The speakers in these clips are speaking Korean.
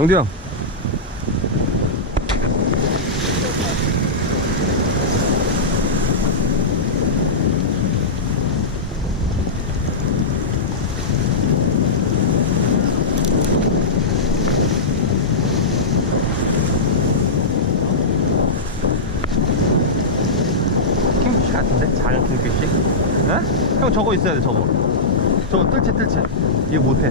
영두 형. 킹피쉬 같은데? 작은 킹피쉬? 에? 형 저거 있어야 돼 저거 저거 뜰채 뜰채 이거 못해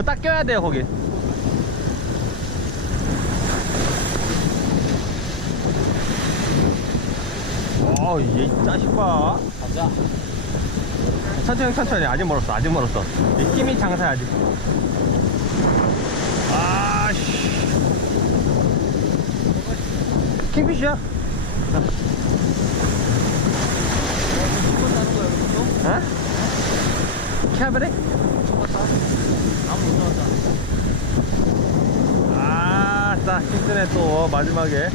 그거 딱 껴야 돼요 거기. 어얘 자식 봐. 가자. 천천히 천천히. 아직 멀었어 아직 멀었어. 이 힘이 장사야 아직. 아씨. 킹피쉬야? 어? 캐브레? 아싸 힘드네 또 마지막에.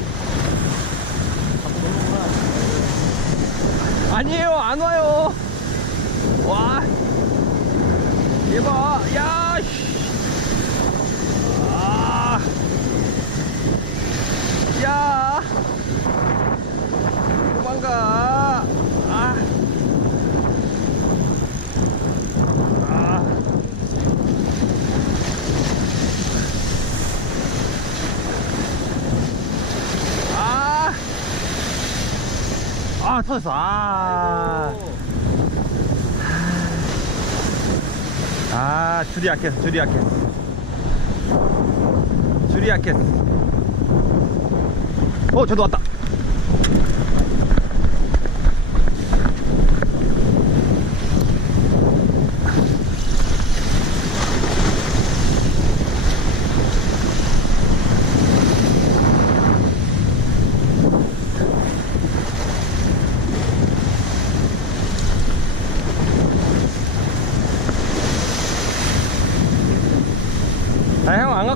아니에요 안 와요. 와. 얘봐. 야 씨. 아. 야 도망가 아. 아. 아. 아, 터졌어. 아. 아, 줄이 약했어, 줄이 약했어. 줄이 약했어. 어, 저도 왔다.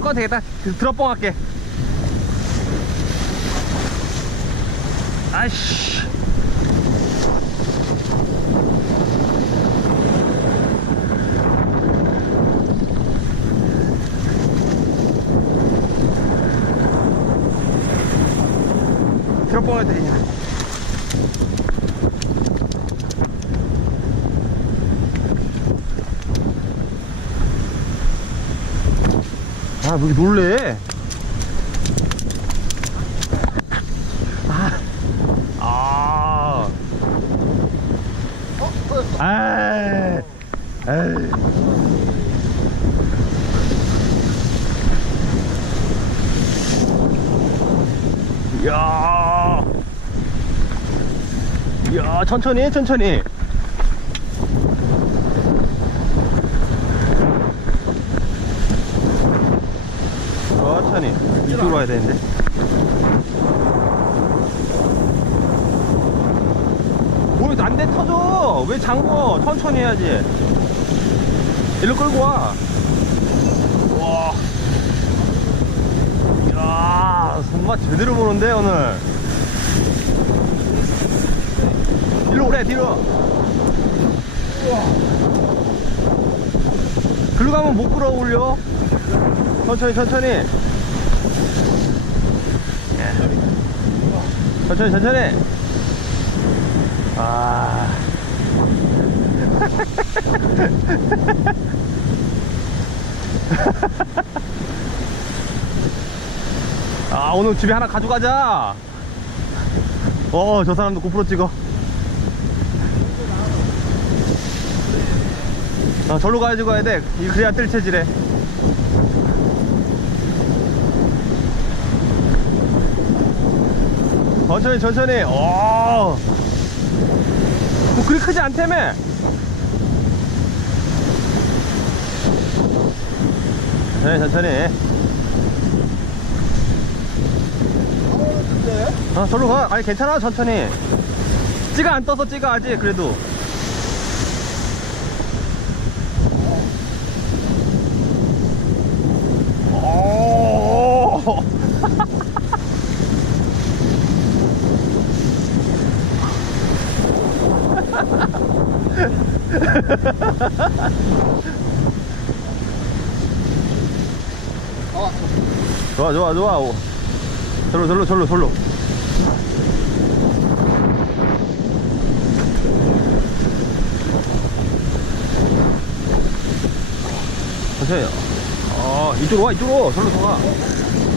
아, 와도 되겠다. 그, 드롭봉 할게. 아이씨. 드롭봉 해도 아, 왜 놀래? 아. 아. 어? 터졌어. 에이. 에이. 이야. 이야, 천천히, 천천히. 천천히. 이쪽으로 와야 되는데. 뭐, 안돼 터져! 왜 잠궈? 천천히 해야지. 일로 끌고 와. 와. 이야, 손맛 제대로 보는데, 오늘. 뒤로 오래, 뒤로. 글로 가면 못 끌어올려. 천천히, 천천히. 천천히, 천천히. 아. 아, 오늘 집에 하나 가져가자. 어, 저 사람도 고프로 찍어. 아, 절로 가지고 가야 돼. 이- 그래야 뜰 체질해. 천천히, 천천히. 오. 뭐 그리 크지 않다며? 천천히 천천히. 어 저로 가. 아니 괜찮아 천천히. 찌가 안 떠서 찌가 아직 그래도. 오 좋아 좋아 좋아. 오. 절로 절로 절로 절로. 천천히 어 이쪽으로 와 이쪽으로. 절로 더가.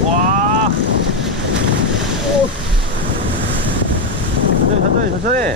와. 오. 천천히 천천히 천천히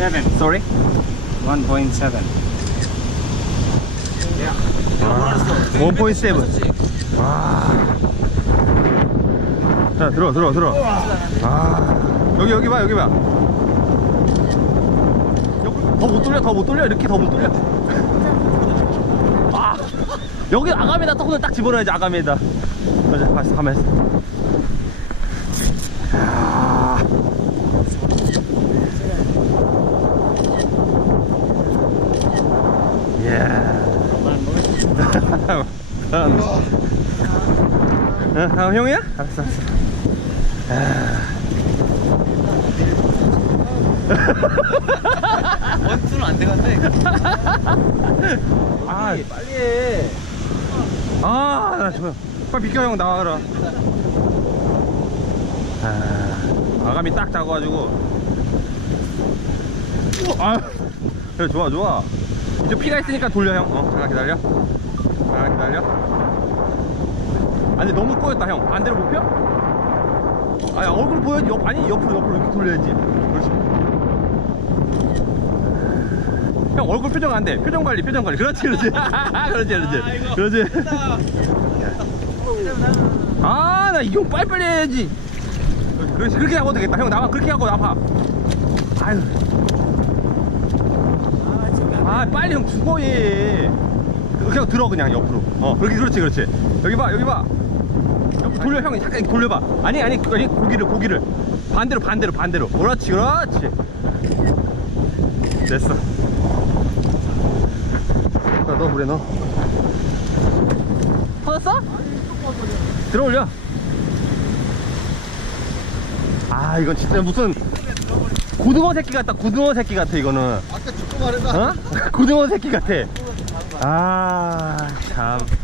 1.7 Sorry? 1.7 1.7 와. 자 들어 들어 들어 아. 여기 여기 봐 여기 봐더 못 돌려 더 못 돌려. 이렇게 더 못 돌려. 아. 여기 아가미에다 떡을 딱 집어넣어야지 아가미에다. 맞아 가만히 있어. 아. 예. 어, 아, 형이야? 알았어, 알았어. 원투는 안 돼간대. 아, 빨리 해. 아, 나 저, 빨리 비켜, 형, 나와라. 아, 아감이 딱 작아가지고. 아, 그래, 좋아, 좋아. 이제 피가 있으니까 돌려, 형. 어, 잠깐 기다려. 잠깐 기다려. 아니, 너무 꼬였다, 형. 반대로 못 펴? 아니, 얼굴 보여야지. 옆, 아니, 옆으로, 옆으로 이렇게 돌려야지. 그렇지. 형, 얼굴 표정 안 돼. 표정 관리, 표정 관리. 그렇지, 그렇지. 그렇지, 그렇지. 그렇지. 아, 나 이거 빨리빨리 해야지. 그렇지, 그렇게 하고 되겠다. 형, 나와. 그렇게 하고 나와. 아유. 아, 빨리 형 죽어, 얘. 그냥 들어, 그냥 옆으로. 어, 그렇게, 그렇지, 그렇지. 여기 봐, 여기 봐. 여기 돌려, 형. 잠깐 돌려봐. 아니, 아니, 아니, 고기를, 고기를. 반대로, 반대로, 반대로. 그렇지, 그렇지. 됐어. 자, 넣어, 물에 넣어. 터졌어? 들어 올려. 아, 이건 진짜 무슨 고등어 새끼 같다, 고등어 새끼 같아, 이거는. 아까 축구 말했다. 어? 고등어 새끼 같아. 아, 참.